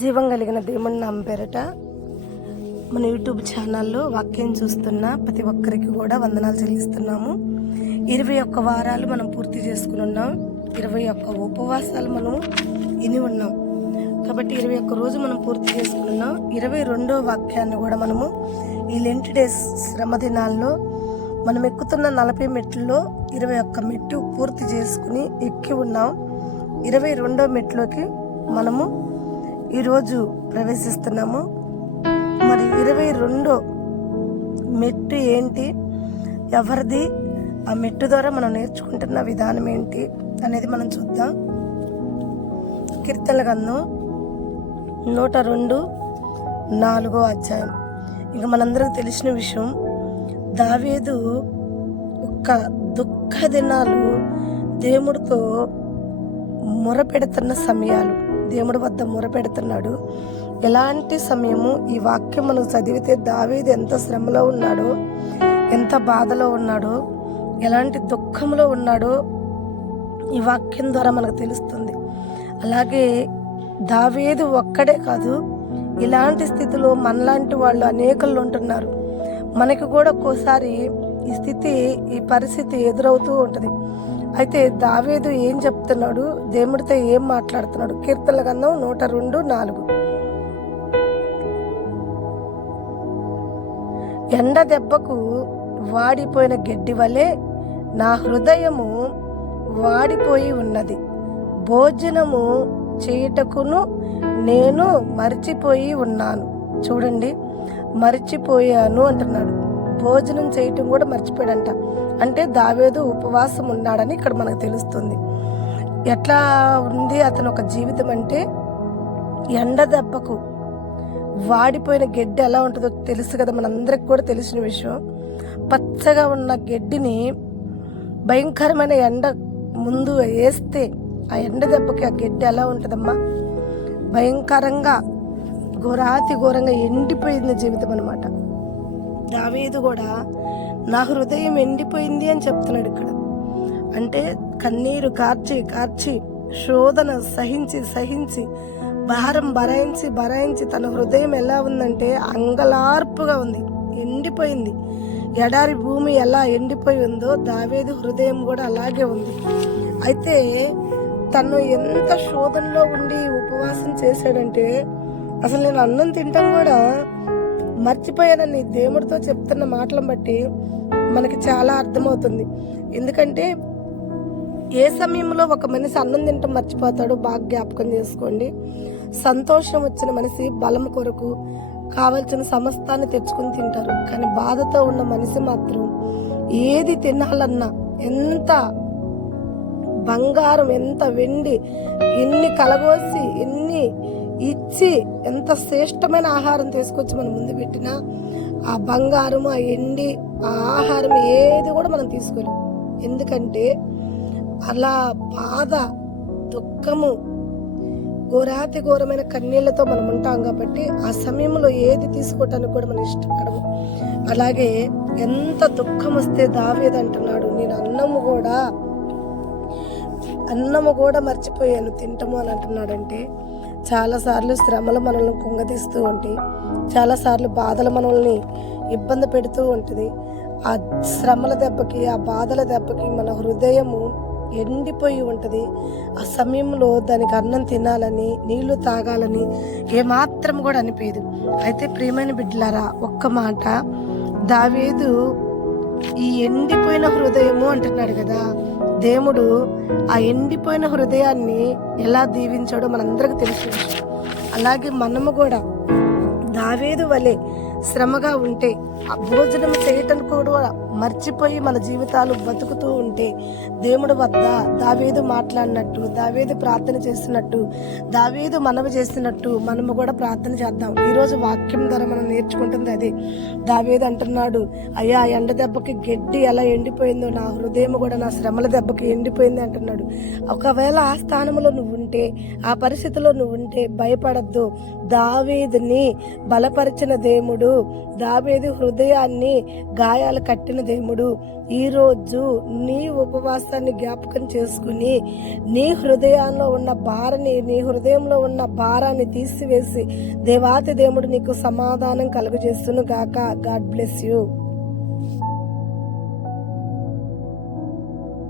జీవం కలిగిన దేవుని నామం పేరట మన యూట్యూబ్ ఛానల్లో వాక్యం చూస్తున్న ప్రతి ఒక్కరికి కూడా వందనాలు చెల్లిస్తున్నాము. 21 వారాలు మనం పూర్తి చేసుకుని ఉన్నాం. 21 ఉపవాసాలు మనం ఇని ఉన్నాం కాబట్టి 21 రోజు మనం పూర్తి చేసుకుని ఉన్నాం. 22వ వాక్యాన్ని కూడా మనము ఈ లెంట్ డేస్ శ్రమ దినాల్లో మనం ఎక్కుతున్న 40 మెట్లలో 21 మెట్టు పూర్తి చేసుకుని ఎక్కి ఉన్నాం. 22వ మెట్లోకి మనము ఈరోజు ప్రవేశిస్తున్నాము. మరి 22 మెట్టు ఏంటి, ఎవరిది, ఆ మెట్టు ద్వారా మనం నేర్చుకుంటున్న విధానం ఏంటి అనేది మనం చూద్దాం. కీర్తనల గ్రంథం 102:4 అధ్యాయం. ఇంకా మనందరికి తెలిసిన విషయం, దావీదు ఒక్క దుఃఖ దినాలు దేవుడితో మొరపెడుతున్న సమయాలు, దేవుడి వద్ద మొరపెడుతున్నాడు. ఎలాంటి సమయము, ఈ వాక్యం మనకు చదివితే దావీదు ఎంత శ్రమలో ఉన్నాడో, ఎంత బాధలో ఉన్నాడో, ఎలాంటి దుఃఖంలో ఉన్నాడో ఈ వాక్యం ద్వారా మనకు తెలుస్తుంది. అలాగే దావీదు ఒక్కడే కాదు, ఇలాంటి స్థితిలో మనలాంటి వాళ్ళు అనేకలు ఉంటున్నారు. మనకి కూడా ఒక్కోసారి ఈ స్థితి, ఈ పరిస్థితి ఎదురవుతూ ఉంటుంది. అయితే దావీదు ఏం చెప్తున్నాడు, దేవుడితో ఏం మాట్లాడుతున్నాడు? కీర్తనల గ్రంథం 102:4. ఎండ దెబ్బకు వాడిపోయిన గడ్డి వలె నా హృదయము వాడిపోయి ఉన్నది, భోజనము చేయుటకును నేను మర్చిపోయి ఉన్నాను. చూడండి, మర్చిపోయాను అంటున్నాడు. భోజనం చేయటం కూడా మర్చిపోయాడంట. అంటే దావీదు ఉపవాసం ఉన్నాడని ఇక్కడ మనకు తెలుస్తుంది. ఎట్లా ఉంది అతను ఒక జీవితం అంటే, ఎండ దెబ్బకు వాడిపోయిన గడ్డి ఎలా ఉంటుందో తెలుసు కదా, మనందరికి కూడా తెలిసిన విషయం. పచ్చగా ఉన్న గడ్డిని భయంకరమైన ఎండ ముందు వేస్తే ఆ ఎండ దెబ్బకి ఆ గడ్డి ఎలా ఉంటుందమ్మా, భయంకరంగా ఘోరంగా ఎండిపోయింది జీవితం అనమాట. దావీదు కూడా నా హృదయం ఎండిపోయింది అని చెప్తున్నాడు ఇక్కడ. అంటే కన్నీరు కార్చి శోధన సహించి భారం భరాయించి తన హృదయం ఎలా ఉందంటే అంగలార్పుగా ఉంది, ఎండిపోయింది. ఎడారి భూమి ఎలా ఎండిపోయి ఉందో దావీదు హృదయం కూడా అలాగే ఉంది. అయితే తను ఎంత శోధనలో ఉండి ఉపవాసం చేశాడంటే, అసలు నేను అన్నం తింటాం కూడా మర్చిపోయానని దేవుడితో చెప్తున్న మాటలను బట్టి మనకి చాలా అర్థమవుతుంది. ఎందుకంటే ఏ సమయంలో ఒక మనిషి అన్నం తింటాం మర్చిపోతాడో బాగా జ్ఞాపకం చేసుకోండి. సంతోషం వచ్చిన మనిషి బలం కొరకు కావలసిన సమస్తాన్ని తెచ్చుకుని తింటారు. కానీ బాధతో ఉన్న మనిషి మాత్రం ఏది తినాలన్నా, ఎంత బంగారం, ఎంత వెండి, ఎన్ని కలగోసి, ఎన్ని ఇచ్చి, ఎంత శ్రేష్టమైన ఆహారం తీసుకొచ్చి మన ముందు పెట్టినా ఆ బంగారం, ఆ ఎండి, ఆ ఆహారం ఏది కూడా మనం తీసుకోలేం. ఎందుకంటే అలా బాధ, దుఃఖము, ఘోరమైన కన్నీళ్లతో మనం ఉంటాం కాబట్టి ఆ సమయంలో ఏది తీసుకోవటానికి కూడా మనం ఇష్టపడము. అలాగే ఎంత దుఃఖం వస్తే దావీదు అంటున్నాడు, నేను అన్నము కూడా మర్చిపోయాను తింటము అని అంటున్నాడంటే, చాలాసార్లు శ్రమలు మనల్ని కుంగదీస్తూ ఉంటాయి, చాలాసార్లు బాధలు మనల్ని ఇబ్బంది పెడుతూ ఉంటుంది. ఆ శ్రమల దెబ్బకి, ఆ బాధల దెబ్బకి మన హృదయము ఎండిపోయి ఉంటుంది. ఆ సమయంలో దానికి అన్నం తినాలని, నీళ్లు తాగాలని ఏమాత్రం కూడా అనిపించదు. అయితే ప్రియమైన బిడ్డలారా, ఒక్క మాట, దావీదు ఈ ఎండిపోయిన హృదయము అంటున్నాడు కదా, దేవుడు ఆ ఎండిపోయిన హృదయాన్ని ఎలా దీవించాడో మనందరికి తెలిసిన విషయం. అలాగే మనము కూడా దావీదు వలె శ్రమగా ఉంటే, ఆ భోజనం చేయటం కూడా మర్చిపోయి మన జీవితాలు బతుకుతూ ఉంటే, దేవుడి వద్ద దావీదు మాట్లాడినట్టు, దావీదు ప్రార్థన చేస్తున్నట్టు, దావీదు మనవి చేస్తున్నట్టు మనము కూడా ప్రార్థన చేద్దాం. ఈరోజు వాక్యం ద్వారా మనం నేర్చుకుంటుంది అదే. దావీదు అంటున్నాడు, అయ్యా ఎండ దెబ్బకి గడ్డి ఎలా ఎండిపోయిందో నా హృదయం కూడా నా శ్రమల దెబ్బకి ఎండిపోయింది అంటున్నాడు. ఒకవేళ ఆ స్థానంలో నువ్వు ఉంటే, ఆ పరిస్థితిలో నువ్వు ఉంటే భయపడద్దు. దావీదుని బలపరిచిన దేవుడు, దావీదు హృదయం హృదయాన్ని గాయాలు కట్టిన దేవుడు ఈరోజు నీ ఉపవాసాన్ని జ్ఞాపకం చేసుకుని నీ హృదయంలో ఉన్న భారాన్ని తీసివేసి దేవాతి దేవుడు నీకు సమాధానం కలుగజేస్తును గాక. God bless you.